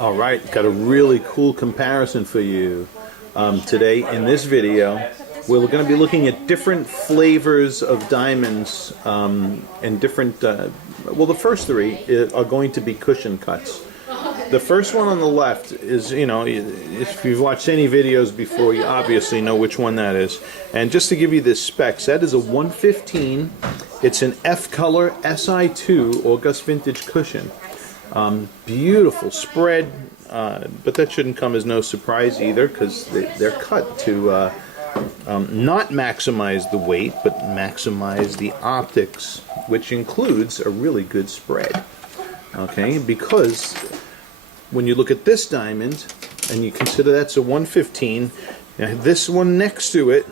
All right, got a really cool comparison for you today in this video. We're going to be looking at different flavors of diamonds and different, well, the first three are going to be cushion cuts. The first one on the left is, you know, if you've watched any videos before, you obviously know which one that is. And just to give you the specs, that is a 115. It's an F color SI2 August vintage cushion. Beautiful spread, but that shouldn't come as no surprise either, because they're cut to not maximize the weight, but maximize the optics, which includes a really good spread. Okay, because when you look at this diamond and you consider that's a 115, and this one next to it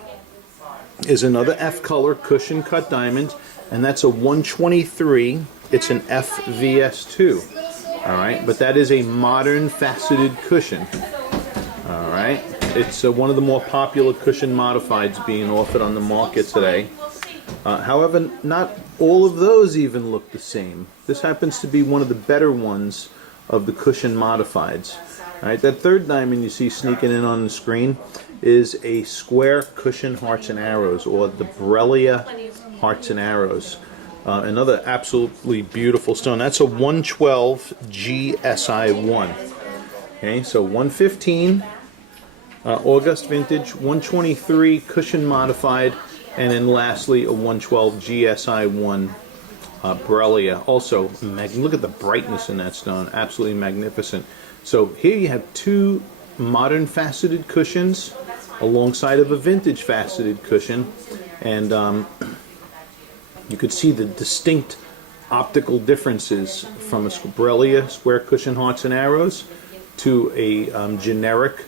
is another F color cushion cut diamond, and that's a 123. It's an FVS2. Alright, but that is a modern faceted cushion. Alright, it's one of the more popular cushion modifieds being offered on the market today. However, not all of those even look the same. This happens to be one of the better ones of the cushion modifieds. Alright, that third diamond you see sneaking in on the screen is a square cushion hearts and arrows, or the Borrelia hearts and arrows. Another absolutely beautiful stone. That's a 112 GSI1. Okay, so 115 August vintage, 123 cushion modified, and then lastly a 112 GSI1 Borrelia. Also, look at the brightness in that stone. Absolutely magnificent. So here you have two modern faceted cushions alongside of a vintage faceted cushion, and you could see the distinct optical differences from a Borrelia square cushion hearts and arrows to a generic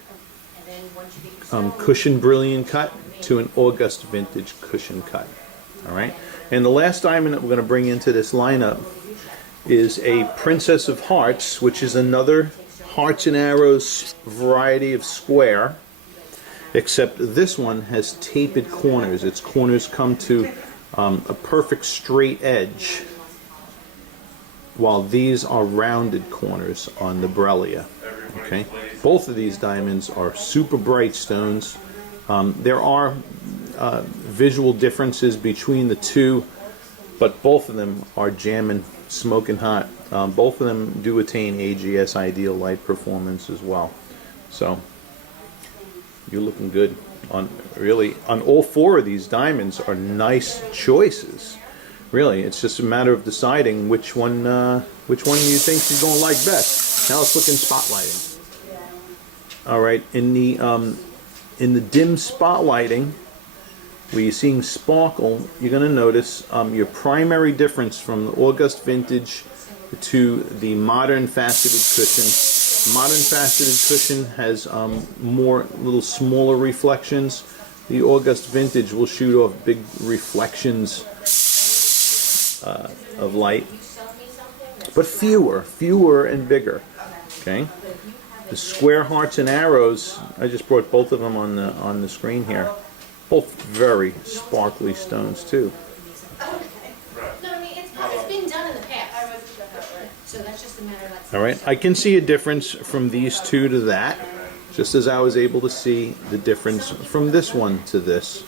cushion brilliant cut to an August vintage cushion cut. All right, and the last diamond that we're going to bring into this lineup is a Princess of Hearts, which is another hearts and arrows variety of square, except this one has tapered corners. Its corners come to a perfect straight edge, while these are rounded corners on the Borrelia. Okay, both of these diamonds are super bright stones. There are visual differences between the two, but both of them are jamming, smoking hot. Both of them do attain AGS ideal light performance as well. So you're looking good. Really, on all four of these diamonds are nice choices. Really, it's just a matter of deciding which one you think you're going to like best. Now let's look in spotlighting. All right, in the dim spotlighting, where you're seeing sparkle, you're going to notice your primary difference from the August vintage to the modern faceted cushion. Modern faceted cushion has more little smaller reflections. The August vintage will shoot off big reflections of light, but fewer and bigger. Okay, the square hearts and arrows, I just brought both of them on the screen here. Both very sparkly stones too. All right, I can see a difference from these two to that, just as I was able to see the difference from this one to this.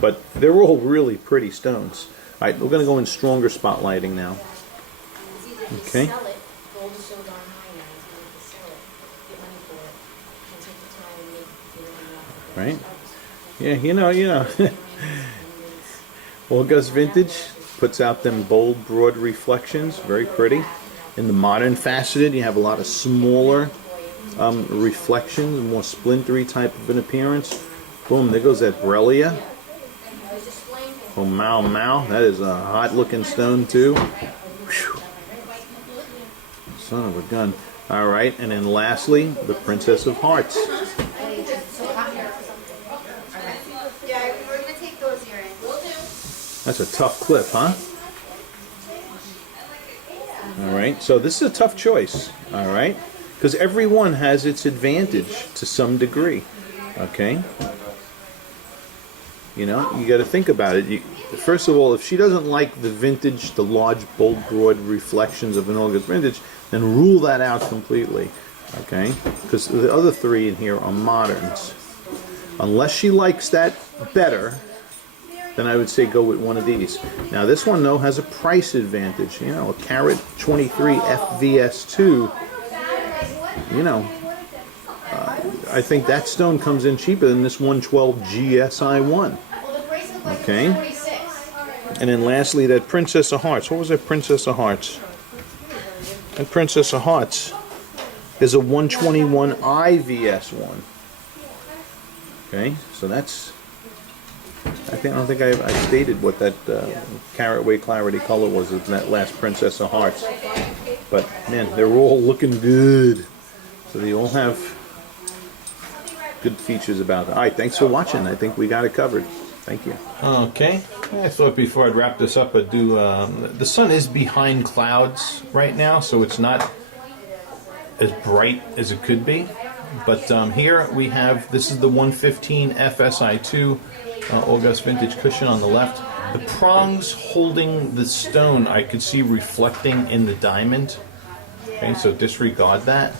But they're all really pretty stones. All right, we're going to go in stronger spotlighting now. Okay. Right? Yeah, you know. August vintage puts out them bold, broad reflections, very pretty. In the modern faceted, you have a lot of smaller reflections, more splintery type of an appearance. Boom, there goes that Borrelia. Oh, Mau, that is a hot looking stone too. Whew. Son of a gun. All right, and then lastly, the Princess of Hearts. That's a tough clip, huh? Alright, so this is a tough choice, alright? Because every one has its advantage to some degree, okay? You know, you got to think about it. First of all, if she doesn't like the vintage, the large, bold, broad reflections of an August vintage, then rule that out completely, okay? Because the other three in here are moderns. Unless she likes that better, then I would say go with one of these. Now this one though has a price advantage. You know, a carat 23 FVS2. You know, I think that stone comes in cheaper than this 112 GSI1. Okay. And then lastly, that Princess of Hearts. What was that Princess of Hearts? That Princess of Hearts is a 121 IVS1. Okay, so that's. I don't think I stated what that carat weight clarity color was in that last Princess of Hearts. But man, they're all looking good. So they all have good features about them. All right, thanks for watching. I think we got it covered. Thank you. Okay, I thought before I'd wrap this up, I'd do. The sun is behind clouds right now, so it's not as bright as it could be. But here we have, this is the 115 FSI2 August vintage cushion on the left. The prongs holding the stone I could see reflecting in the diamond. Okay, so disregard that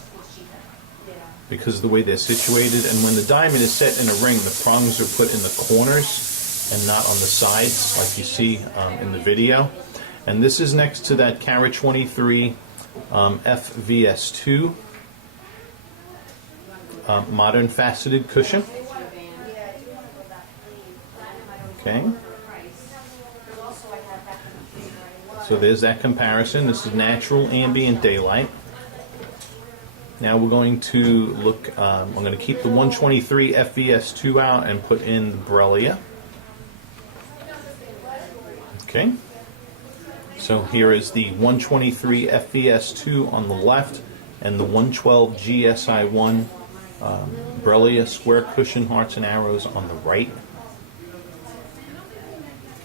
because of the way they're situated. And when the diamond is set in a ring, the prongs are put in the corners and not on the sides like you see in the video. And this is next to that carat 23 FVS2 modern faceted cushion. Okay. So there's that comparison. This is natural ambient daylight. Now we're going to look, I'm going to keep the 123 FVS2 out and put in the Borrelia. Okay. So here is the 123 FVS2 on the left and the 112 GSI1 Borrelia square cushion hearts and arrows on the right.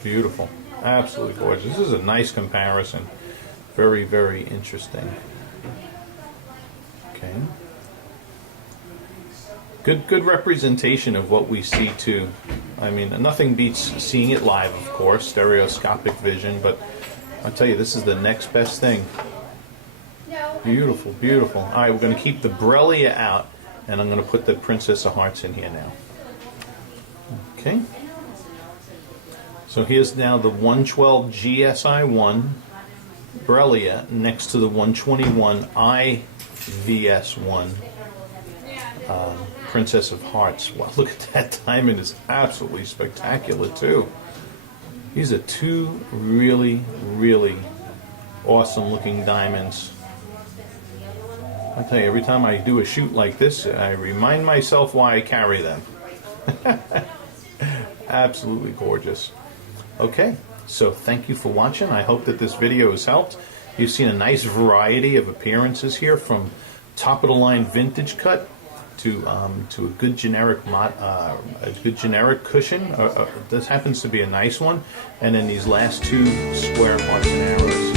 Beautiful. Absolutely gorgeous. This is a nice comparison. Very, very interesting. Okay. Good representation of what we see too. I mean, nothing beats seeing it live, of course, stereoscopic vision, but I'll tell you, this is the next best thing. Beautiful, beautiful. All right, we're going to keep the Borrelia out, and I'm going to put the Princess of Hearts in here now. Okay. So here's now the 112 GSI1 Borrelia next to the 121 IVS1 Princess of Hearts. Wow, look at that diamond. It's absolutely spectacular too. These are two really, really awesome looking diamonds. I tell you, every time I do a shoot like this, I remind myself why I carry them. Absolutely gorgeous. Okay, so thank you for watching. I hope that this video has helped. You've seen a nice variety of appearances here, from top of the line vintage cut to a good generic cushion. This happens to be a nice one, and then these last two square hearts and arrows.